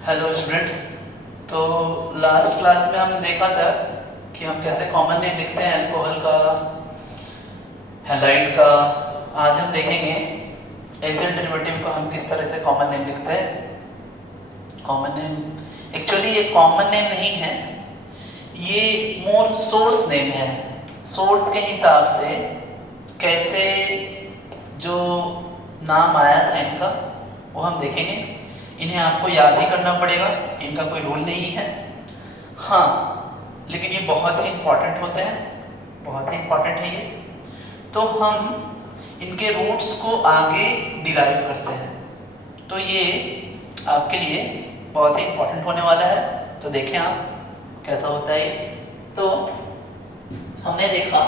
Hello students. तो last class में हमने देखा था कि हम कैसे कॉमन नेम लिखते हैं अल्कोहल का, हैलाइड का। आज हम देखेंगे एसिड डेरिवेटिव को हम किस तरह से कॉमन नेम लिखते हैं। कॉमन नेम एक्चुअली ये कॉमन नेम नहीं है, ये मोर सोर्स नेम है। सोर्स के हिसाब से कैसे जो नाम आया था इनका वो हम देखेंगे। इन्हें आपको याद ही करना पड़ेगा, इनका कोई रूल नहीं है। हाँ, लेकिन ये बहुत ही इम्पॉर्टेंट होते हैं, बहुत ही इम्पॉर्टेंट है ये। तो हम इनके रूट्स को आगे डिराइव करते हैं, तो ये आपके लिए बहुत ही इम्पॉर्टेंट होने वाला है। तो देखें आप कैसा होता है ये। तो हमने देखा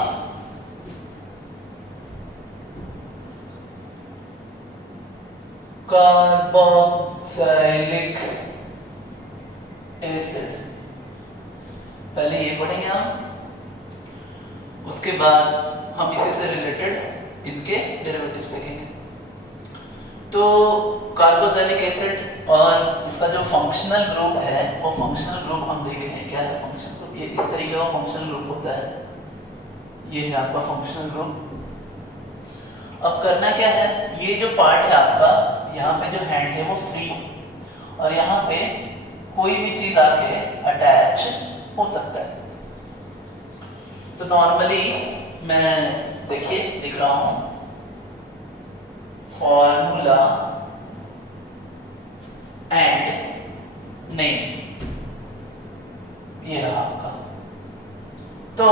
कार्बोक्सिलिक एसिड, पहले ये पढ़ेंगे हम, उसके बाद हम इसी से रिलेटेड इनके डेरिवेटिव्स देखेंगे। तो कार्बोक्सिलिक एसिड और इसका जो फंक्शनल ग्रुप है वो फंक्शनल ग्रुप हम देख रहे हैं। क्या है फंक्शनल ग्रुप? ये इस तरीके का फंक्शनल ग्रुप होता है। ये है आपका फंक्शनल ग्रुप। अब करना क्या है, ये जो पार्ट है आपका, यहाँ पे जो हैंड है वो फ्री, और यहाँ पे कोई भी चीज आके अटैच हो सकता है। तो नॉर्मली मैं देखिए लिख रहा हूं फॉर्मूला एंड नेम, ये रहा आपका। तो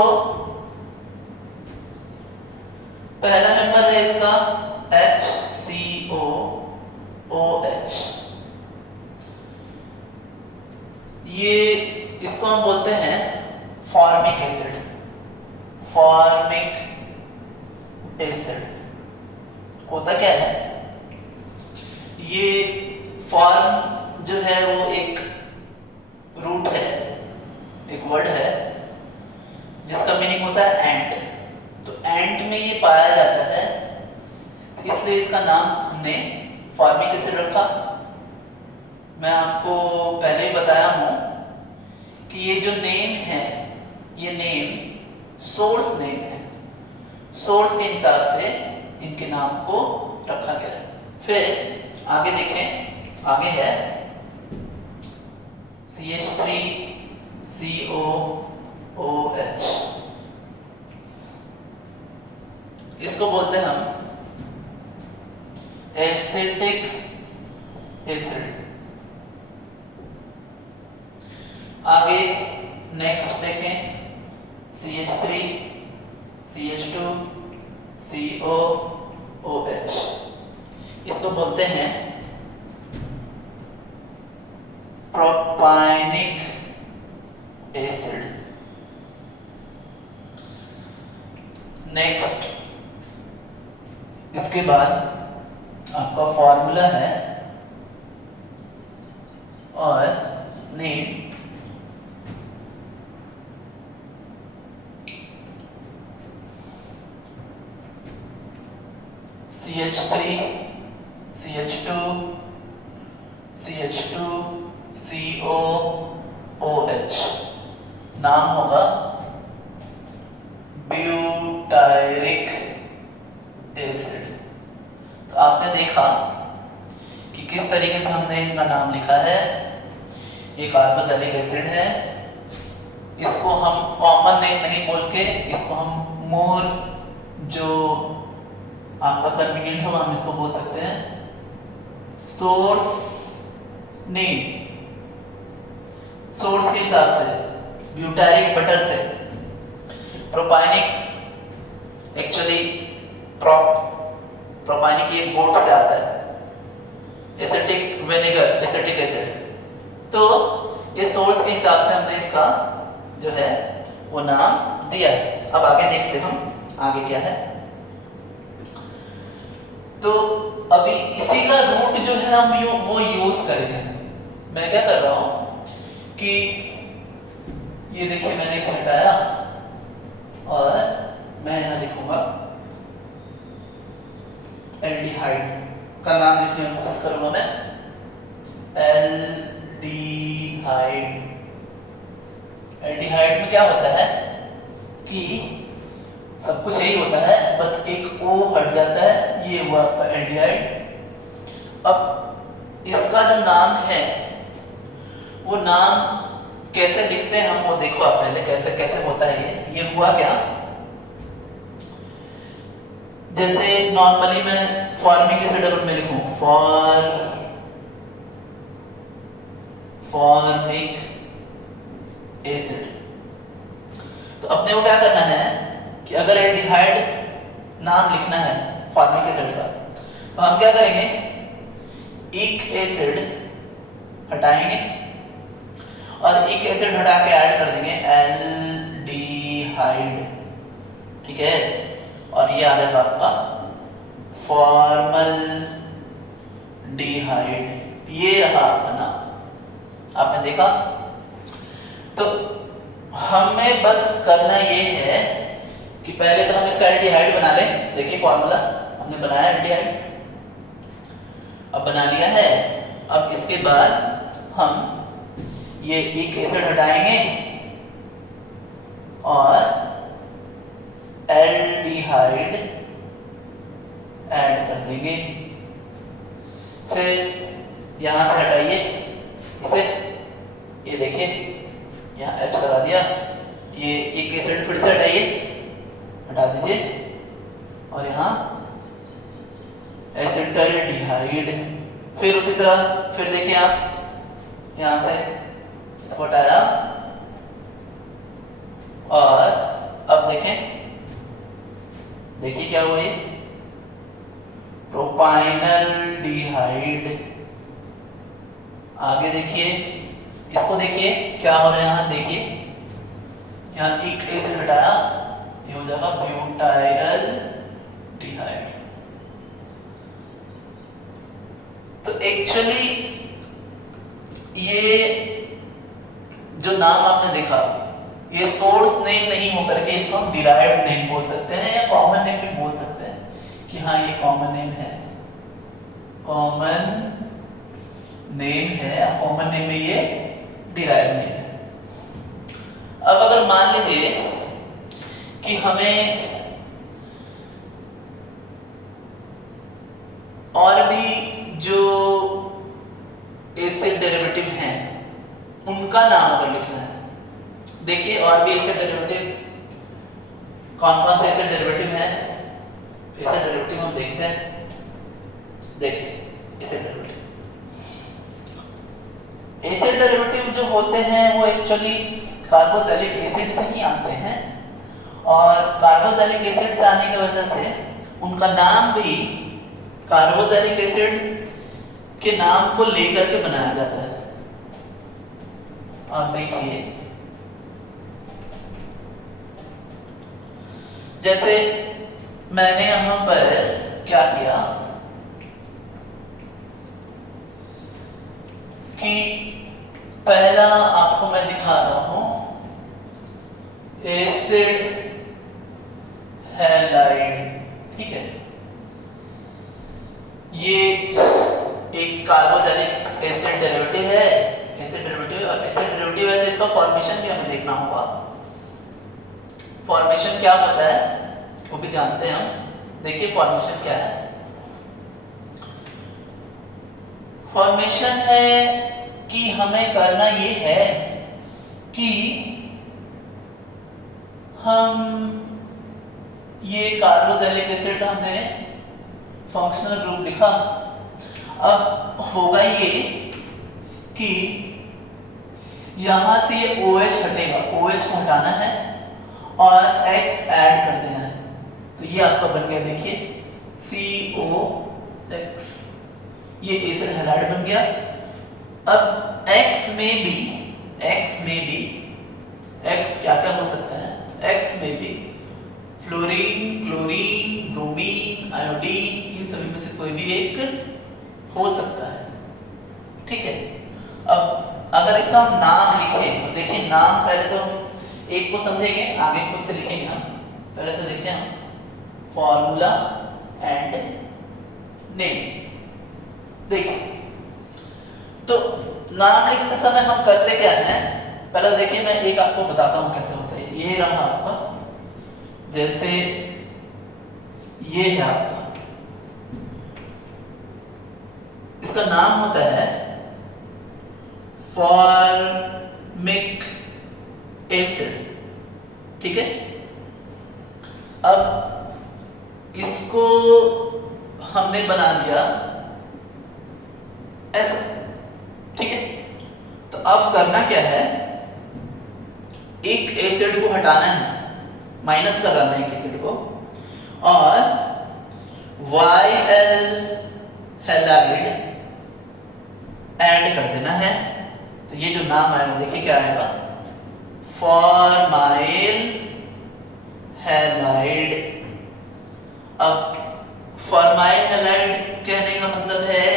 पहला नंबर है इसका HCOOH। ये इसको हम बोलते हैं फॉर्मिक एसिड। फॉर्मिक एसिड होता क्या है, ये फॉर्म जो है वो एक रूट है, एक वर्ड है जिसका मीनिंग होता है एंट। तो एंट में ये पाया जाता है, तो इसलिए इसका नाम हमने फॉर्मिक एसिड रखा। मैं आपको पहले ही बताया हूं कि ये जो नेम है, ये नेम सोर्स नेम है। सोर्स के हिसाब से इनके नाम को रखा गया है। फिर आगे देखें, आगे है CH3COOH। इसको बोलते हैं हम एसिटिक एसिड। आगे नेक्स्ट देखें, CH3CH2COOH। इसको बोलते हैं प्रोपाइनिक एसिड। नेक्स्ट इसके बाद आपका फॉर्मूला है और नेम CH3CH2CH2COOH। नाम होगा ब्यूटायरिक एसिड। तो आपने देखा कि किस तरीके से हमने इनका नाम लिखा है। ये कार्बोक्सिलिक एसिड है, इसको हम कॉमन नेम नहीं बोल के, इसको हम मोर जो आपका कन्वीनियंट होगा हम इसको बोल सकते हैं सोर्स नेम। सोर्स के हिसाब से ब्यूटारिक बटर से, प्रोपाइनिक एक्चुअली प्रोपाइनिक ये गोट से आता है, एसिटिक विनेगर, एसिटिक एसिड। तो ये सोर्स के हिसाब से हमने इसका जो है वो नाम दिया है। अब आगे देखते हैं हम आगे क्या है। तो अभी इसी का रूट जो है हम वो यूज करेंगे। मैं क्या कर रहा हूं कि ये देखिए मैंने इसे हटाया और मैं यहां लिखूंगा एल्डिहाइड का नाम लिखने की कोशिश करूंगा मैं, एल्डिहाइड। एल्डिहाइड में क्या होता है कि सब कुछ यही होता है, बस एक O हट जाता है, ये हुआ आपका एल्डिहाइड। अब इसका जो नाम है वो नाम कैसे लिखते हैं हम वो देखो आप पहले, कैसे कैसे होता है ये हुआ क्या। जैसे नॉर्मली मैं फॉर्मिक एसिड अगर मैं लिखूं फॉर्मिक एसिड, तो अपने को क्या करना है कि अगर एल्डिहाइड नाम लिखना है फॉर्मिक एसिड का, तो हम क्या करेंगे, एक एसिड हटाएंगे और एक एसिड हटा के ऐड कर देंगे एल्डिहाइड, ठीक है। और ये आ जाएगा आपका फॉर्मल डिहाइड, ये रहा आपका नाम, आपने देखा। तो हमें बस करना ये है कि पहले तो हम इसका एल्डिहाइड बना लें। देखिए फॉर्मूला हमने बनाया एल्डिहाइड, अब बना लिया है। अब इसके बाद हम ये एक एसिड हटाएंगे और एल्डिहाइड ऐड कर देंगे। फिर यहां से हटाइए इसे, ये देखिए यहाँ H लगा दिया, ये एक एसिड फिर से हटाइए, हटा दीजिए और यहाँ एसिटाल्डिहाइड। फिर उसी तरह फिर देखिए आप यहाँ से इसको हटाया और अब देखें, देखिए क्या हुआ, ये प्रोपाइनल्डिहाइड। आगे देखिए, इसको देखिए क्या हो रहा है, यहाँ देखिए, यहाँ एक एसिड हटाया, ये हो जाएगा ब्यूटाइल डिहाइड। तो एक्चुअली ये जो नाम आपने देखा, ये सोर्स नेम नहीं होकर के इसको हम डिराइव्ड नेम बोल सकते हैं या कॉमन नेम भी बोल सकते हैं कि हाँ ये कॉमन नेम है, कॉमन नेम है, कॉमन नेम में ये डिराइव्ड नेम है। अब अगर मान लीजिए कि हमें और भी जो एसिड डेरिवेटिव हैं उनका नाम अगर लिखना है, देखिए और भी एसिड डेरिवेटिव कौन कौन से एसिड डेरिवेटिव है, एसिड डेरिवेटिव हम देखते हैं। देखिए एसिड डेरिवेटिव जो होते हैं वो एक्चुअली कार्बोक्सिलिक एसिड से ही आते हैं और कार्बोक्सिलिक एसिड से आने की वजह से उनका नाम भी कार्बोक्सिलिक एसिड के नाम को लेकर के बनाया जाता है। आप देखिए जैसे मैंने यहां पर क्या किया कि पहला आपको मैं दिखा रहा हूं एसिड हैलाइड, ठीक है। ये एक कार्बोक्सिलिक एसिड डेरिवेटिव है, एसिड डेरिवेटिव है तो इसका फॉर्मेशन भी हमें देखना होगा। फॉर्मेशन क्या होता है वो भी जानते हैं हम। देखिए फॉर्मेशन क्या है, फॉर्मेशन है कि हमें करना ये है कि हम ये कार्बोक्सिलिक एसिड हमने फंक्शनल ग्रुप लिखा। अब होगा ये कि यहां से ये OH हटेगा, OH को हटाना है और X ऐड कर देना है, तो ये आपका बन गया, देखिए COX, ये एसिड हैलाइड बन गया। अब X में भी X क्या क्या हो सकता है, X में भी फ्लोरीन, क्लोरीन, ब्रोमीन, आयोडीन, इन सभी में से कोई भी एक हो सकता है, ठीक है। अब अगर इसका हम नाम लिखें तो देखिए नाम पहले तो एक को समझेंगे, आगे खुद से लिखेंगे हम। पहले तो देखिए हम फॉर्मूला एंड नेम, देखिए तो नाम लिखते समय हम करते क्या हैं पहले देखिए मैं एक आपको बताता हूँ कैसे होता है। ये रहा आपका, जैसे ये है आपका, इसका नाम होता है फॉर्मिक एसिड, ठीक है। अब इसको हमने बना दिया ऐसा, ठीक है। तो अब करना क्या है, एक एसिड को हटाना है, माइनस करना है एक एसिड को, और YL हैलाइड ऐड कर देना है। तो ये जो नाम आएगा देखिए क्या आएगा, फॉर्माइल हैलाइड। अब फॉर्माइल हैलाइड कहने का मतलब है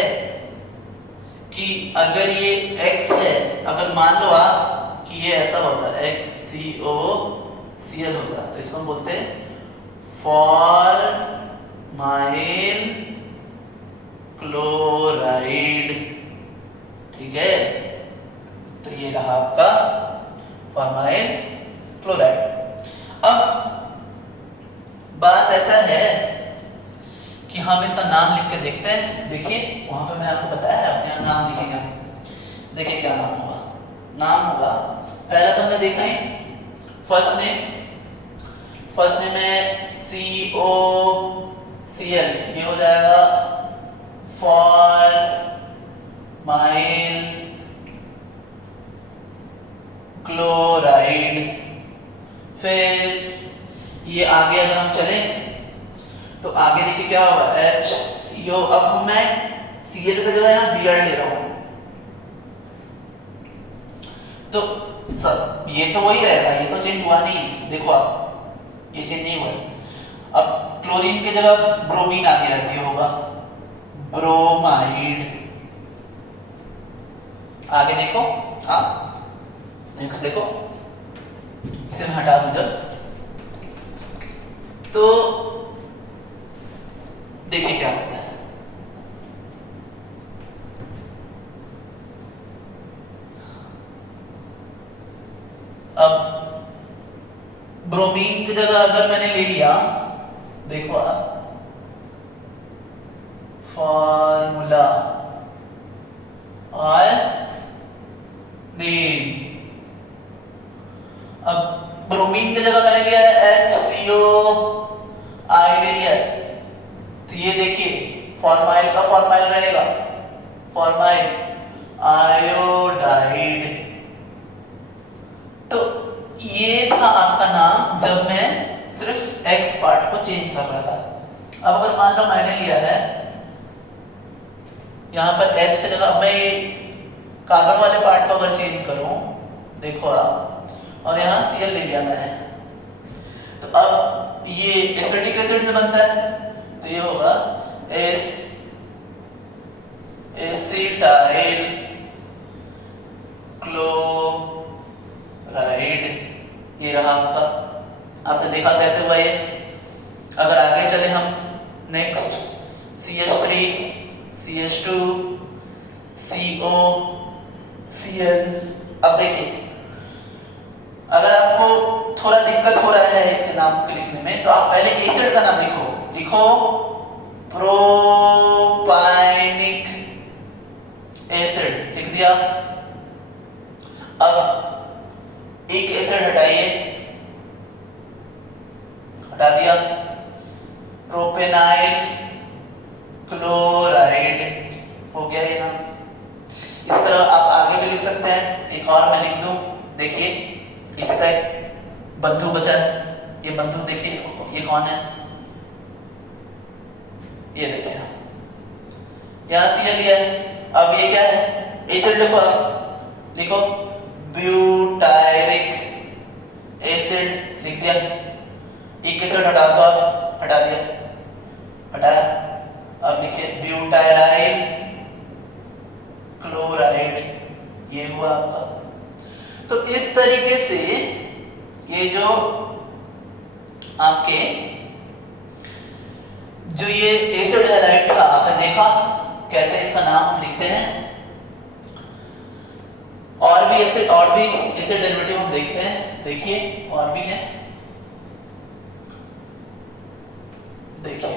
कि अगर ये X है, अगर मान लो आप कि ये ऐसा होता है XCOCl होता है, तो इसको हम बोलते हैं फॉर्माइल क्लोराइड, ठीक है। तो ये रहा आपका फॉर्माइल क्लोराइड। अब बात ऐसा है कि हम इसका नाम लिख के देखते हैं। देखिए वहां पे मैंने आपको बताया है, अपने यहाँ नाम लिखेंगे। देखिए क्या नाम होगा, नाम होगा पहला तो हमने देखा ही फर्स्ट नेम है COCl, ये हो जाएगा फॉर्माइल क्लोराइड। फिर ये आगे अगर हम चलें तो आगे देखिए क्या होगा HCO। अब मैं Cl की जगह यहाँ Br ले रहा हूं, तो सर ये तो वही रहेगा, ये तो चेंज हुआ नहीं, देखो आप ये चेंज नहीं हुआ। अब क्लोरीन की जगह ब्रोमीन आगे रहती होगा, ब्रोमाइड। आगे देखो, हाँ नेक्स्ट देखो, इसे मैं हटा दूं जब, तो देखिए क्या होता है। अब ब्रोमीन की जगह अगर मैंने ले लिया, देखो आप फॉर्मूला और नेम। अब ब्रोमीन की जगह मैंने लिया है HCOI ले लिया, तो ये देखिए फॉर्माइल का फॉर्माइल रहेगा, फॉर्माइल आयोडाइड। तो ये था आपका नाम जब मैं सिर्फ X पार्ट को चेंज कर रहा था। अब अगर मान लो मैंने लिया है यहाँ पर H की जगह, मैं ये कार्बन वाले पार्ट को अगर चेंज करूं, देखो आप, और यहाँ Cl ले लिया मैंने, तो अब ये एसिडिक एसिड से बनता है, तो ये होगा एसिटाइल क्लोराइड। ये रहा आपका, आपने देखा कैसे हुआ ये। अगर आगे चले हम नेक्स्ट CH3 CH2 COCl। अब देखिए अगर आपको थोड़ा दिक्कत हो रहा है इसके नाम को लिखने में, तो आप पहले एसिड का नाम लिखो प्रोपाइनिक एसिड लिख दिया। अब एक एसिड हटाइए, हटा दिया, प्रोपेनाइल क्लोराइड हो गया ये नाम। इस तरह आप आगे भी लिख सकते हैं, एक और मैं लिख दूं, देखिए इसका एक बंधु बचा है, ये बंधु देखिए इसको, ये कौन है, ये देखिए यहाँ Cl लिया है। अब ये क्या है, एसिड लिखो, आप लिखो ब्यूटायरिक एसिड लिख दिया, एक एसिड हटा दो, हटा दिया, हटाया। अब लिखिए ब्यूटाइराइल क्लोराइड, ये हुआ आपका। तो इस तरीके से ये जो आपके जो ये एसिड हैलाइड था, आपने देखा कैसे इसका नाम हम लिखते हैं। और भी ऐसे और भी ऐसे डेरिवेटिव हम देखते हैं, देखिए और भी है, देखिए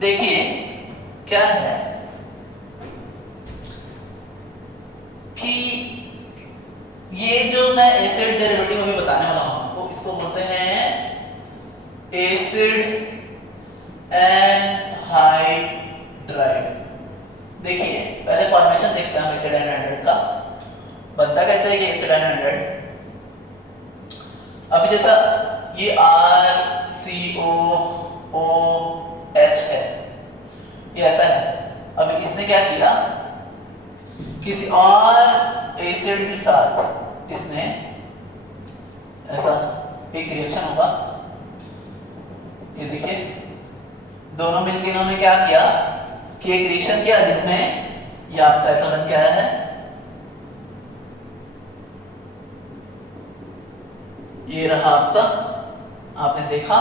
देखिए क्या है कि ये जो मैं एसिड डेरिवेटिव अभी बताने वाला हूं वो इसको बोलते हैं एसिड एनहाइड्राइड। देखिए पहले फॉर्मेशन देखते हैं हम एसिड एनहाइड्राइड का, बनता कैसे है ये एसिड एनहाइड्राइड। अभी जैसा ये RCOOH है, ये ऐसा है। अभी इसने क्या किया, किसी और एसिड के साथ इसने ऐसा एक रिएक्शन होगा, ये देखिए दोनों मिलकर इन्होंने क्या किया कि एक रिएक्शन किया जिसमें ये आपका ऐसा बन के आया है, ये रहा आपका, आपने देखा।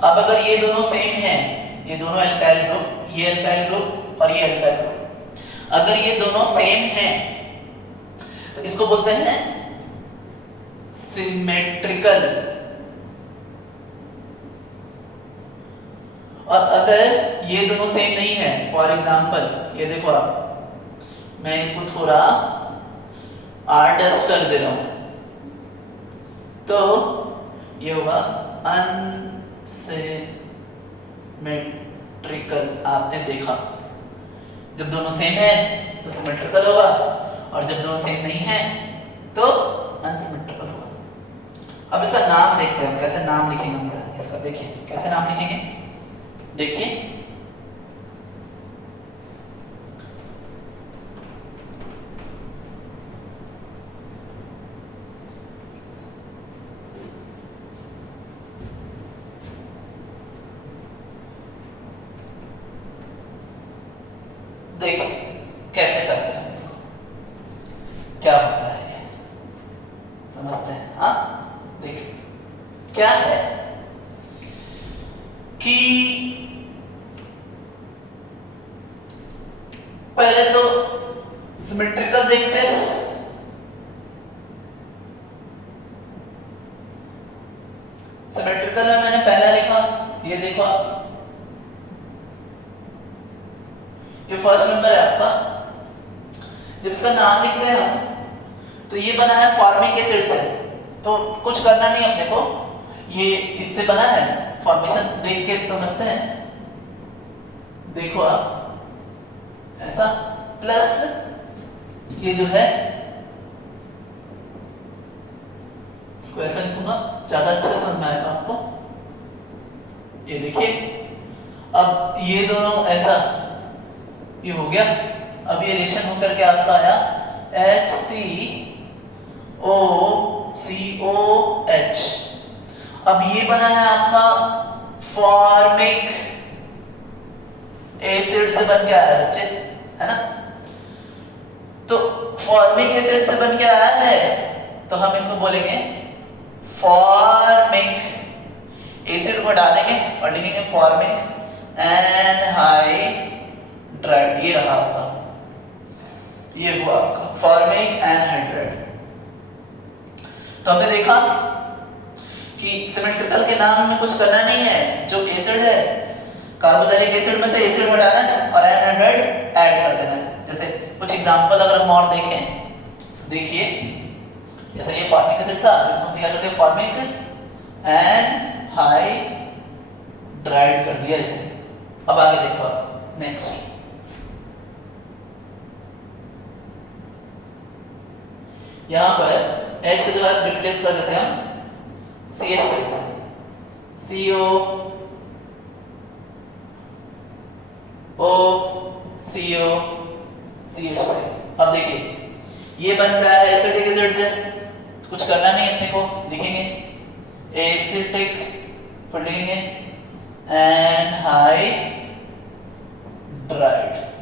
अब अगर ये दोनों सेम हैं, ये दोनों एल्काइल ग्रुप, ये एल्काइल ग्रुप और ये एल्काइल ग्रुप, अगर ये दोनों सेम हैं तो इसको बोलते हैं सिमेट्रिकल। और अगर ये दोनों सेम नहीं है, फॉर एग्जांपल ये देखो आप, मैं इसको थोड़ा R' कर दे रहा हूं तो ये होगा अनसिमेट्रिकल। आपने देखा जब दोनों सेम है तो सिमेट्रिकल होगा और जब दोनों सेम नहीं है तो अनसिमेट्रिकल होगा। अब इसका नाम देखते हैं, कैसे नाम लिखेंगे हम इसका, देखिए कैसे नाम लिखेंगे, देखिए देखिए कैसे करते हैं इसको, क्या होता है ये समझते हैं। हाँ देखिए क्या है कि पहले तो सिमेट्रिकल देखते हैं। सिमेट्रिकल में मैंने पहला लिखा, ये देखो आप, ये फर्स्ट नंबर है आपका। जब इसका नाम लिखते हैं हम तो ये बना है फॉर्मिक एसिड से, तो कुछ करना नहीं अपने को, ये इससे बना है, फॉर्मेशन देख के समझते हैं। देखो आप ऐसा, प्लस ये जो है इसको ऐसा लिखूंगा, ज्यादा अच्छा समझ में आएगा आपको। ये देखिए अब ये दोनों ऐसा, ये हो गया। अब ये रिएक्शन होकर के आपका आया HCOCOH। अब ये बना है आपका फॉर्मिक एसिड से बन के आया बच्चे, है ना। तो फॉर्मिक एसिड से बन के आया है तो हम इसको बोलेंगे फॉर्मिक एसिड को डालेंगे और लिखेंगे फॉर्मिक एनहाइड्राइड। ये रहा आपका, ये हुआ आपका फॉर्मिक एनहाइड्राइड। तो हमने देखा कि सिमेट्रिकल के नाम में कुछ करना नहीं है, जो एसिड है कार्बोक्सिलिक एसिड में से एसिड में डालना है और एनहाइड्राइड ऐड कर देना है। जैसे कुछ एग्जांपल अगर हम और देखें, देखिए जैसे ये फॉर्मिक एसिड था, इसको क्या करते हैं फॉर्मिक एनहाइड्राइड कर दिया इसे। अब आगे देखो आप, नेक्स्ट यहां पर H के बाद रिप्लेस कर देते हैं हम CH से, CO O CO CH। अब देखिए ये बन रहा है एसिटिक एसिड से, कुछ करना नहीं अपने को, लिखेंगे एसिटिक, फिर लिखेंगे एनहाइड्राइड।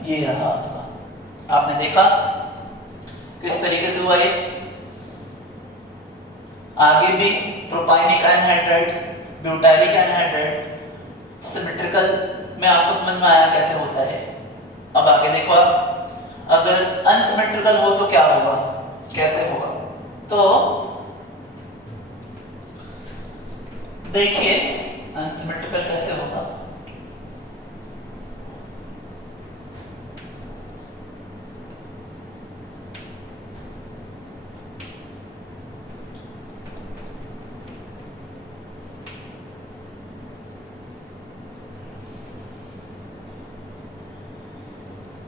ये रहा आपका, आपने देखा किस तरीके से हुआ ये। आगे भी प्रोपाइनिक एनहाइड्राइड, ब्यूटाइलिक एनहाइड्राइड, सिमेट्रिकल में आपको समझ में आया कैसे होता है। अब आगे देखो आप, अगर अनसिमेट्रिकल हो तो क्या होगा, कैसे होगा। तो देखिए अनसिमेट्रिकल कैसे होगा।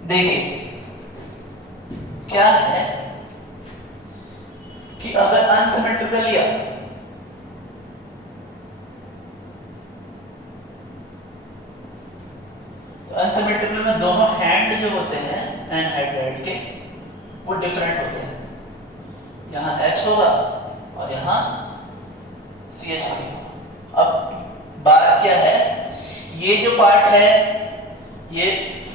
देखिए क्या है कि अगर अनसिमेट्रिकल लिया तो अनसिमेट्रिकल में दोनों हैंड जो होते हैं एनहाइड्राइड के वो डिफरेंट होते हैं। यहाँ H होगा और यहाँ CH3 होगा। अब बात क्या है, ये जो पार्ट है ये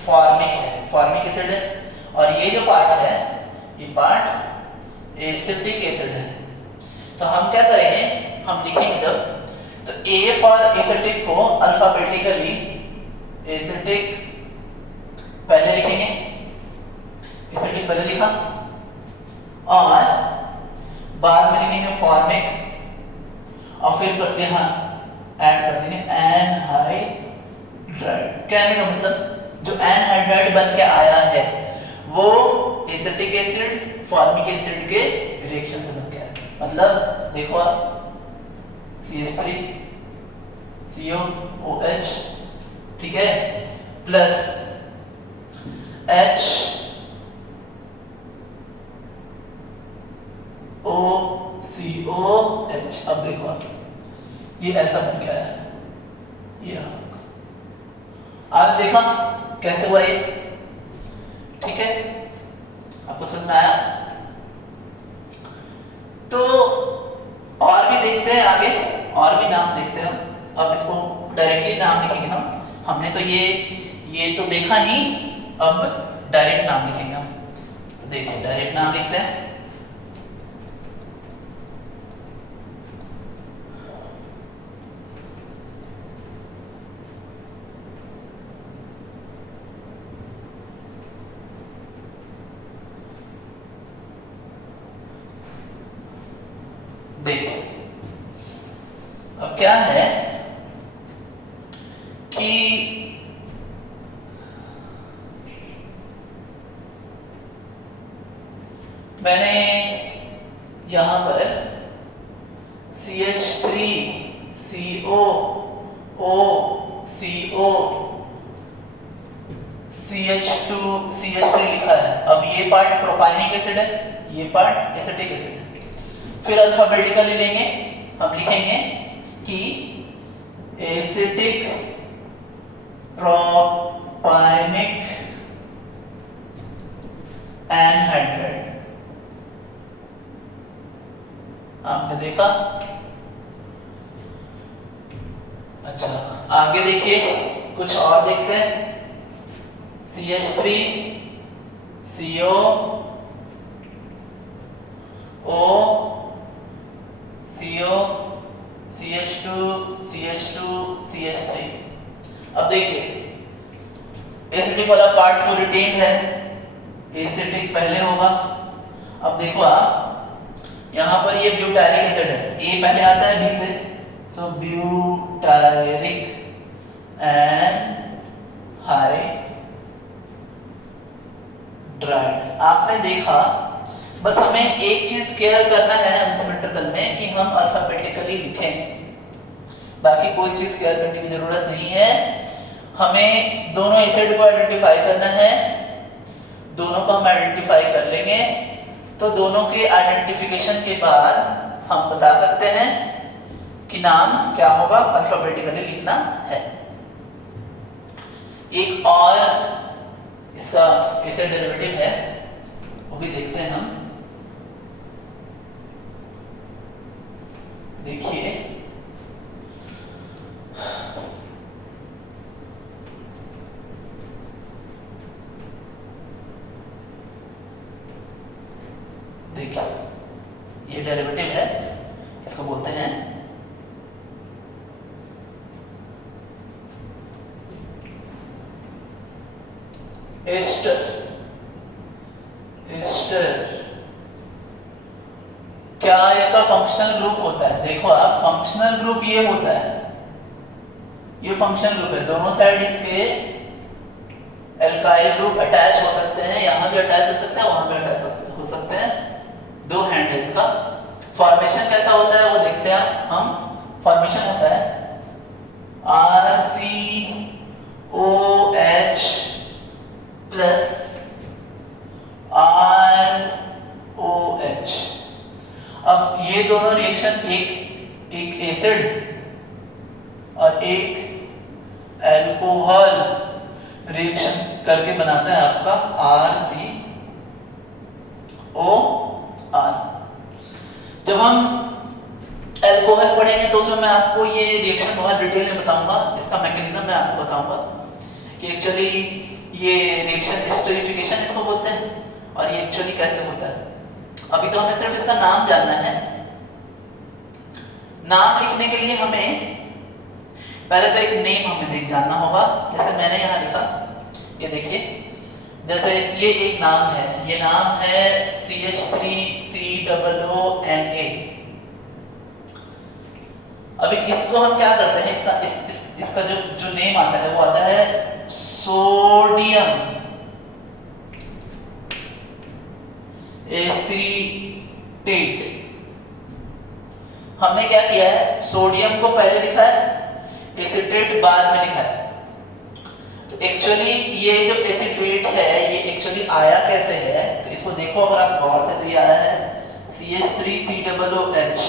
फॉर्मिक है, फॉर्मिक एसिड है, और ये जो पार्ट है ये पार्ट एसिटिक एसिड है। तो हम क्या करेंगे, हम लिखेंगे जब, तो A फॉर एसिटिक को अल्फाबेटिकली एसिटिक पहले लिखेंगे, एसिटिक पहले लिखा, और बाद में लिखेंगे फॉर्मिक, और फिर यहाँ ऐड कर देंगे एनहाइड्राइड। कहने का मतलब जो एनहाइड्राइड बन के आया है वो एसिटिक एसिड फॉर्मिक एसिड के रिएक्शन से बन के आया। मतलब देखो आप, CH3 COOH, ठीक है, प्लस HOCOH, अब देखो आप ये ऐसा बन के आया, ये आपने देखा कैसे हुआ ये, ठीक है, आपको समझ में आया। तो और भी देखते हैं आगे, और भी नाम देखते हैं हम। अब इसको डायरेक्टली नाम लिखेंगे हम, हमने तो ये तो देखा ही, अब डायरेक्ट नाम लिखेंगे हम। तो देखिए डायरेक्ट नाम लिखते हैं। देखिए अब क्या है कि मैंने यहां पर CH3 COO CH2 CH3 लिखा है। अब ये पार्ट प्रोपाइनिक एसिड है, ये पार्ट एसिटिक एसिड है। फिर अल्फाबेटिकली लेंगे, हम लिखेंगे कि एसिटिक प्रोपाइनिक एनहाइड्राइड। आपने देखा। अच्छा आगे देखिए, कुछ और देखते हैं। CH3 CO O CO CH2 CH2 CH3। अब देखिए एसिटिक वाला पार्ट तो रिटेन है, एसिटिक पहले होगा। अब देखो आप यहाँ पर ये ब्यूटायरिक एसिड है, तो ए पहले आता है बी से, सो ब्यूटायरिक एनहाइड्राइड। आपने देखा, बस हमें एक चीज केयर करना है अनसिमेट्रिकल में कि हम अल्फाबेटिकली लिखें, बाकी कोई चीज केयर करने की जरूरत नहीं है। हमें दोनों एसिड को आइडेंटिफाई करना है, दोनों को हम आइडेंटिफाई कर लेंगे, तो दोनों के आइडेंटिफिकेशन के बाद हम बता सकते हैं कि नाम क्या होगा, अल्फाबेटिकली लिखना है। एक और इसका एसिड डेरिवेटिव है, वो भी देखते हैं हम। देखिए एस्टर, एस्टर क्या इसका फंक्शनल ग्रुप होता है? देखो आप, फंक्शनल ग्रुप ये होता है, ये फंक्शनल ग्रुप है, दोनों साइड इसके एल्काइल ग्रुप अटैच हो सकते हैं, यहां भी अटैच हो सकते हैं, वहां भी अटैच हो सकते हैं, दो हैंड है इसका। फॉर्मेशन कैसा होता है वो देखते हैं हम। फॉर्मेशन होता है RCOH प्लस ROH। अब ये दोनों रिएक्शन एक एसिड और एक अल्कोहल रिएक्शन करके बनाता है आपका RCOR। जब हम अल्कोहल पढ़ेंगे तो उसमें मैं आपको ये रिएक्शन बहुत डिटेल में बताऊंगा, इसका मैकेनिज्म मैं आपको बताऊंगा कि एक्चुअली ये रिएक्शन एस्टरिफिकेशन इसको बोलते हैं और ये एक्चुअली कैसे होता है। अभी तो हमें सिर्फ इसका नाम जानना है। नाम लिखने के लिए हमें पहले तो एक नेम हमें जानना होगा। जैसे मैंने यहाँ लिखा, ये देखिए, जैसे ये एक नाम है, ये नाम है CH3COONA। अभी इसको हम क्या करते हैं, इसका जो नेम आता है वो आता है सोडियम एसीटेट। हमने क्या किया है, सोडियम को पहले लिखा है, एसीटेट बाद में लिखा है। तो एक्चुअली ये जो एसीटेट है ये एक्चुअली आया कैसे है, तो इसको देखो अगर आप गौर से, तो ये आया है CH3COOH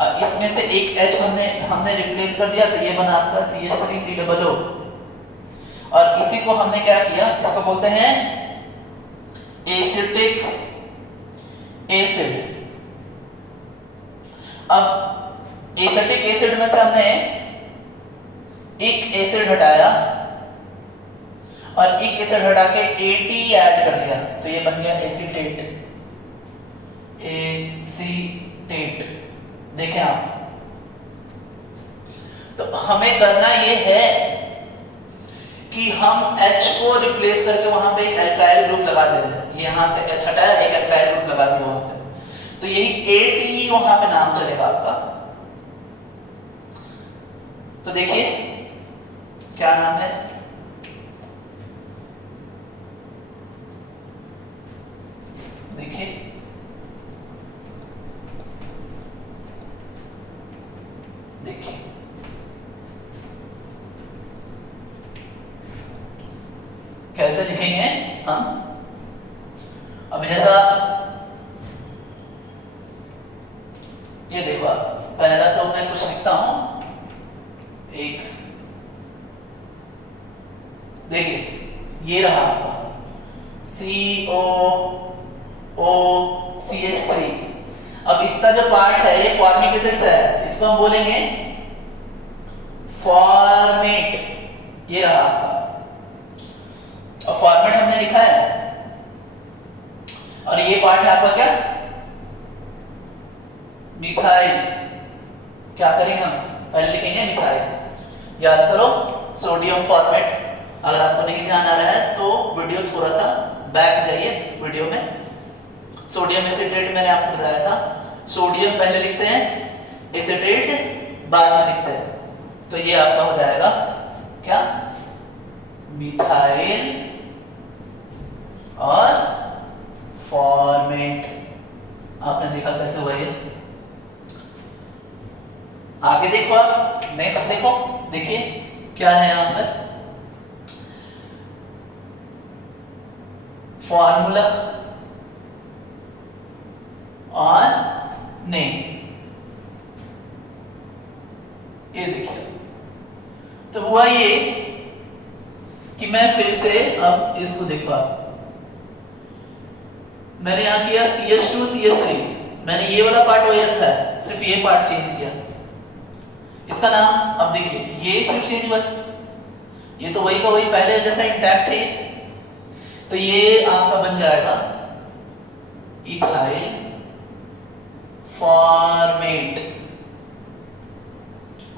और इसमें से एक H हमने रिप्लेस कर दिया, तो ये बना आपका CH3COO। और इसी को हमने क्या किया, इसको बोलते हैं एसिटिक एसिड। अब एसिटिक एसिड में से हमने एक एसिड हटाया और एक एसिड हटा के AT ऐड कर दिया, तो ये बन गया एसीटेट, एसीटेट। देखें आप, तो हमें करना ये है कि हम H को रिप्लेस करके वहां पे एक अल्काइल ग्रुप लगा दे रहे हैं। यहां से H हटाया, एक अल्काइल ग्रुप लगा दिया वहां पे, तो यही AT वहां पे नाम चलेगा आपका। तो देखिए क्या नाम है, देखिए देखिए कैसे लिखेंगे हम। अभी जैसा ये देखो आप, पहला तो मैं कुछ लिखता हूं, एक देखिए ये रहा आपका COOCH3। अब इतना जो पार्ट है ये फॉर्मिक एसिड से है, इसको हम बोलेंगे फॉर्मेट। ये रहा आपका, और फॉर्मेट हमने लिखा है। और ये पार्ट है आपका क्या, मिथाइल। क्या करेंगे हम, पहले लिखेंगे मिथाइल। याद करो सोडियम फॉर्मेट। अगर आपको नहीं ध्यान आ रहा है तो वीडियो थोड़ा सा बैक जाइए, वीडियो में सोडियम एसिटेट मैंने आपको बताया था, सोडियम पहले लिखते हैं, एसिटेट बाद में लिखते हैं। तो ये आपका हो जाएगा क्या, मिथाइल और फॉर्मेट। आपने देखा कैसे हुआ ये। आगे देखो आप, नेक्स्ट देखो, देखिए क्या है यहां पर, फॉर्मूला और नेम। ये देखिए, तो हुआ ये कि मैं फिर से, अब इसको देखो आप, मैंने यहां किया CH2CH3, मैंने ये वाला पार्ट वही रखा है, सिर्फ ये पार्ट चेंज किया। इसका नाम अब देखिए, ये सिर्फ चेंज हुआ, ये तो वही का वही पहले जैसा इंटैक्ट है। तो ये आपका बन जाएगा इथाइल फॉर्मेट।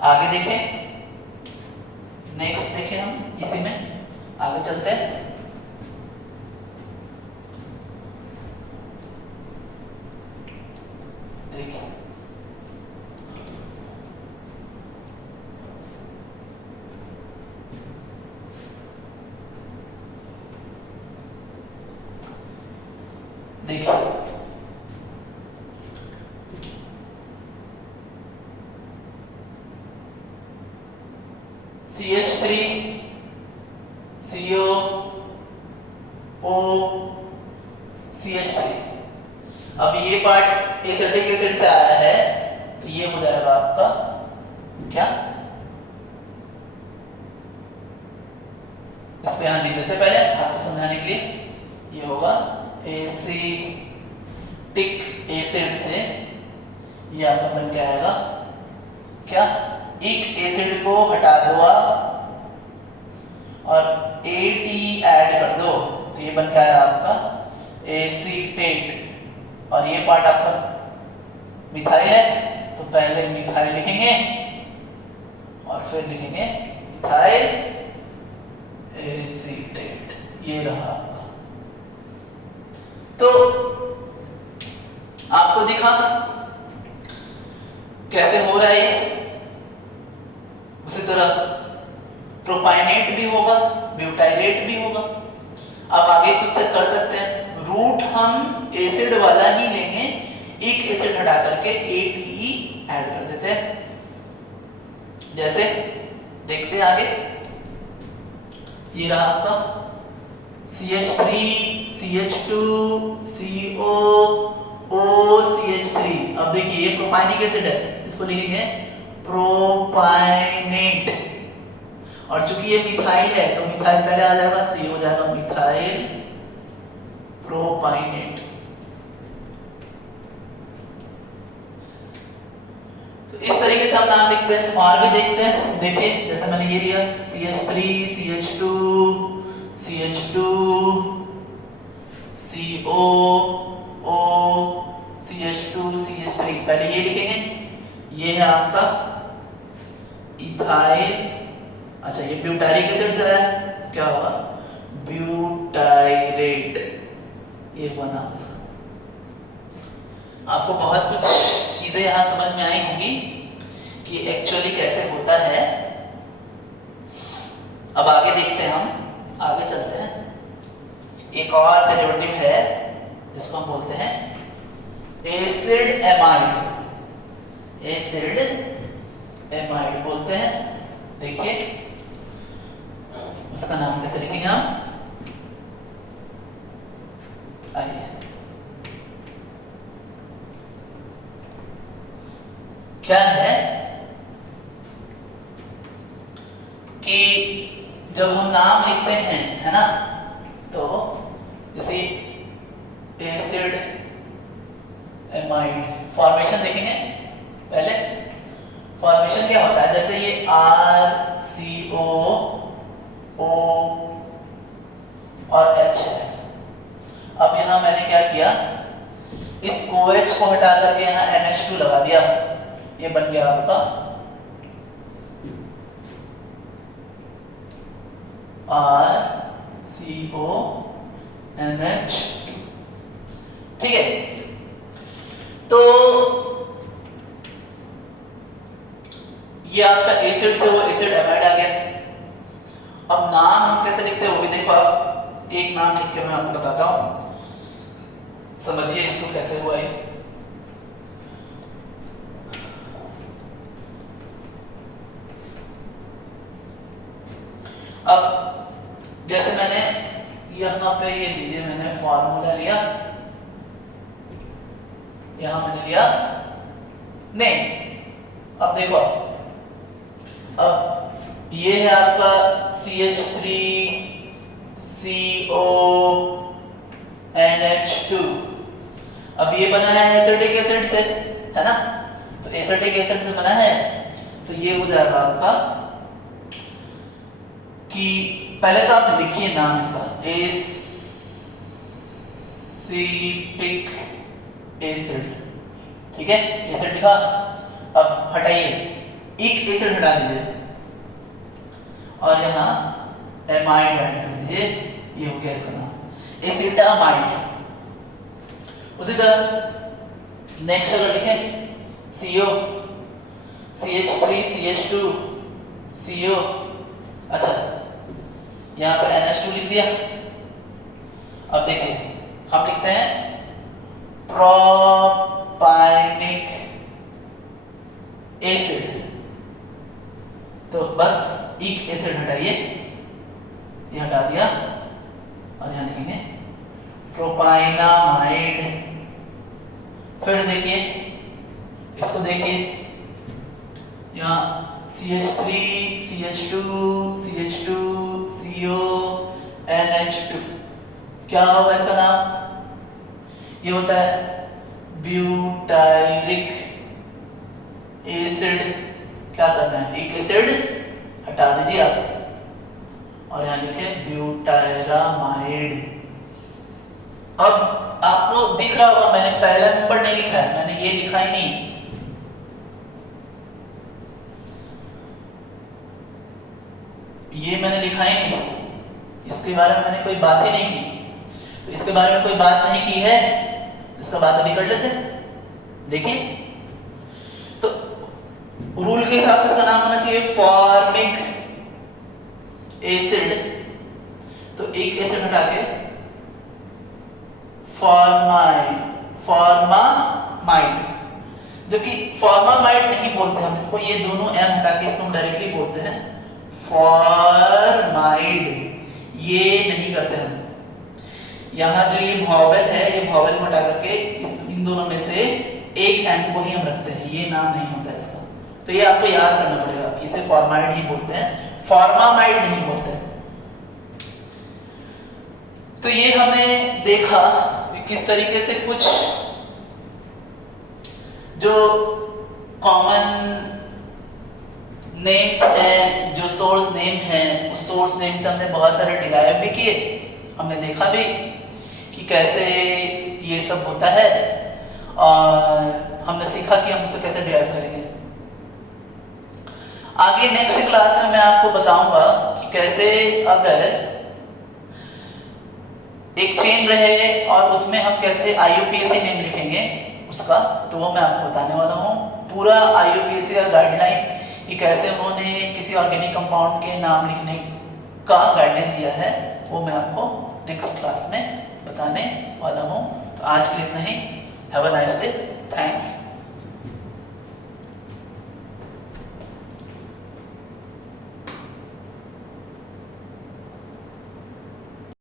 आगे देखें, नेक्स्ट देखें हम, इसी में आगे चलते हैं। CH3 CO O CH3। अब ये पार्ट एसिटिक एसिड से आया है तो ये हो जाएगा आपका क्या, इसको यहां लिख देते पहले आपको समझाने के लिए। ये होगा एसिटिक एसिड से ये आपका बन के आएगा क्या, एक एसिड को हटा दो आप और AT ऐड कर दो तो ये बन के आया आपका एसीटेट। और ये पार्ट आपका मिथाइल है तो पहले मिथाइल लिखेंगे और फिर लिखेंगे मिथाइल एसीटेट। ये रहा आपका। तो आपको दिखा कैसे हो रहा है ये। उसी तरह प्रोपाइनेट भी होगा, ब्यूटाइरेट भी होगा। आप आगे खुद से कर सकते हैं। रूट हम एसिड वाला ही लेंगे, एक एसिड हटा करके ATE ऐड कर देते हैं। जैसे देखते हैं आगे, ये रहा आपका CH3 CH2 CO O CH3। अब देखिए ये प्रोपाइनिक एसिड है, इसको लिखेंगे प्रोपाइनेट। और चूंकि ये मिथाइल है तो मिथाइल पहले आ जाएगा तो ये हो जाएगा मिथाइल प्रोपाइनेट। तो इस तरीके से हम नाम लिखते हैं। और भी देखते हैं, देखिए जैसे मैंने ये लिया CH3 CH2 CH2 CO O CH2 CH3। पहले ये लिखेंगे, ये है आपका इथाइल। अच्छा ये ब्यूटारिक एसिड से है, क्या होगा ब्यूटाइरेट। ये हुआ नाम इसका। आपको बहुत कुछ चीजें यहां समझ में आई होंगी कि एक्चुअली कैसे होता है। अब आगे देखते हैं, हम आगे चलते हैं। एक और डेरिवेटिव है जिसको हम बोलते हैं एसिड एमाइड। एसिड एमाइड बोलते हैं। देखिए उसका नाम कैसे लिखेंगे हम, आइए क्या है कि जब हम नाम लिखते हैं है ना, तो जैसे एसिड एमाइड फॉर्मेशन देखेंगे। पहले फॉर्मेशन क्या होता है, जैसे ये RCO O और H है। अब यहां मैंने क्या किया, इस OH को हटा करके यहां NH2 लगा दिया, ये बन गया आपका RCO NH2। ठीक है, तो ये आपका एसिड से वो एसिड एमाइड आ गया। अब नाम हम कैसे लिखते हैं वो भी देखो आप। एक नाम लिख के मैं आपको बताता हूं, समझिए इसको कैसे हुआ है। अब जैसे मैंने यहां पे ये लीजिए, मैंने फॉर्मूला लिया, यहां मैंने लिया नेम। अब देखो, अब ये है आपका CH3 CO NH2। अब ये बना है एसिटिक एसिड से, है ना, तो एसिटिक एसिड से बना है तो ये हो जाएगा आपका कि पहले तो आप लिखिए नाम इसका, एसिटिक एसिड। ठीक है, एसिड लिखा। अब हटाइए, एक एसिड हटा दीजिए और यहाँ एमाइड ऐड कर दीजिए, ये हो गया इसका नाम एसिटामाइड। उसी तरह नेक्स्ट अगर लिखें CO CH3 CH2 CO, अच्छा यहाँ पे NH2 लिख दिया। अब देखिए हम लिखते हैं प्रोपाइनिक एसिड, तो बस एक एसिड हटाइए, ये हटा दिया और यहाँ लिखेंगे प्रोपाइनामाइड। फिर देखिए इसको, देखिए यहाँ CH3 CH2 CH2 CO NH2, क्या होगा इसका नाम? ये होता है ब्यूटाइरिक एसिड। क्या करना है, एक एसिड हटा दीजिए आप और यहाँ लिखे ब्यूटाइरामाइड। अब आपको दिख रहा होगा मैंने पहला नंबर नहीं लिखा है, मैंने ये लिखा ही नहीं, ये मैंने लिखा ही नहीं, इसके बारे में मैंने कोई बात ही नहीं की। तो इसके बारे में कोई बात नहीं की है, इसका बात अभी कर लेते हैं। देखिए तो रूल के हिसाब से इसका नाम होना चाहिए फॉर्मिक एसिड। तो एक एसिड हटा के फॉर्मामाइड, जो कि फॉर्मामाइड नहीं बोलते हम इसको, ये दोनों एम हटा के इसको हम डायरेक्टली बोलते हैं फॉर्माइड। ये नहीं करते हम, यहाँ जो ये वॉवेल है, ये वॉवेल को हटा करके इन दोनों में से एक एम को ही हम रखते हैं, ये नाम नहीं होता इसका। तो ये आपको याद करना पड़ेगा कि इसे फॉर्माइड ही बोलते हैं, फॉर्मामाइड नहीं बोलते हैं। तो ये हमने देखा कि किस तरीके से कुछ जो कॉमन नेम्स हैं, जो सोर्स नेम हैं, उस सोर्स नेम से हमने बहुत सारे डिराइव भी किए, हमने देखा भी कि कैसे ये सब होता है, और हमने सीखा कि हम उसे कैसे डिराइव करेंगे। आगे नेक्स्ट क्लास में मैं आपको बताऊंगा कि कैसे अगर एक चेन रहे और उसमें हम कैसे IUPAC नेम लिखेंगे उसका, तो वो मैं आपको बताने वाला हूँ। पूरा IUPAC का गाइडलाइन, ये कैसे उन्होंने किसी ऑर्गेनिक कंपाउंड के नाम लिखने का गाइडलाइन दिया है, वो मैं आपको नेक्स्ट क्लास में बताने वाला हूँ। तो आज के लिए इतना ही। Have a nice day, thanks.